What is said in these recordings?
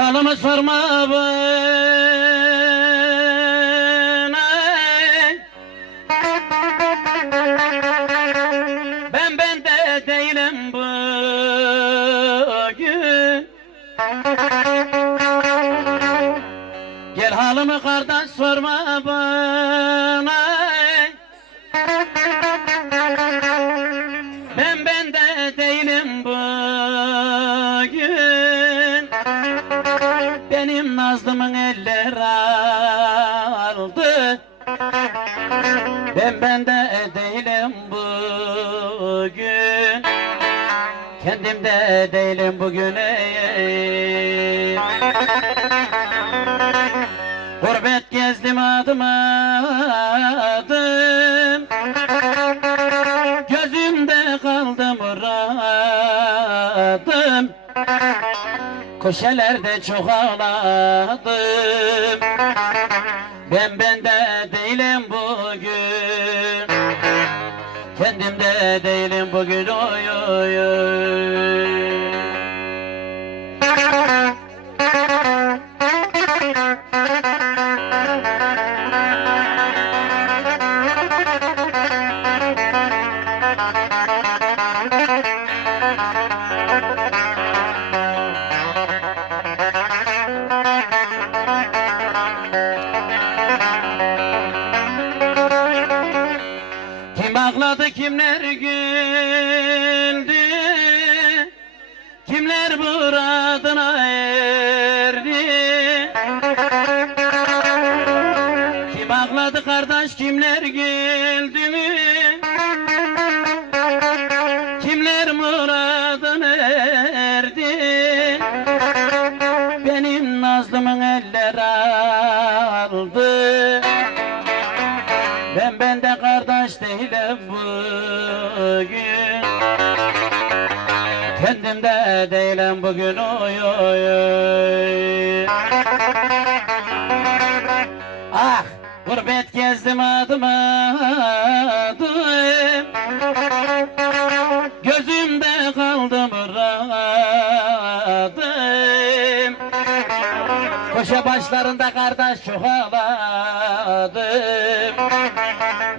Halımı sorma bana Gel halımı kardeş sorma bana. Ben bende değilim bugün. Benim Nazlımın eller aldı. Ben bende değilim bugün. Kendimde değilim bugün ey. Gezdim adım. Gözümde kaldı muradım. Köşelerde çok ağladım. Ben bende değilim bugün. Kendimde değilim bugün oy oy oy Kim ağladı kimler güldü? Kimler muradına erdi nazlımın eller aldı ben bende kardeş değilim bugün. Kendimde değilim bugün oy oy oy. Ah gurbet gezdim adım adım Başlarında kardeş çok ağladım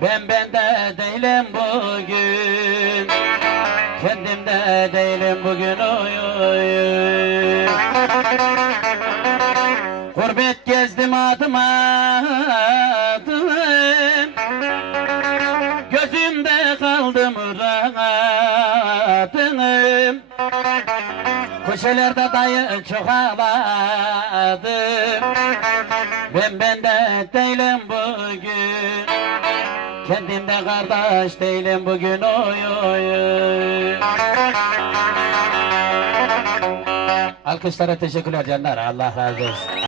Ben bende değilim bugün. Kendimde değilim bugün oy oy. Gurbet gezdim adım adım. Gözümde kaldım rahatım Köşelerde dayı çok ağladım. Ben bende değilim bugün. Kendimde kardeş değilim bugün oy oy. Alkışlara teşekkürler canlar. Allah razı olsun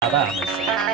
打败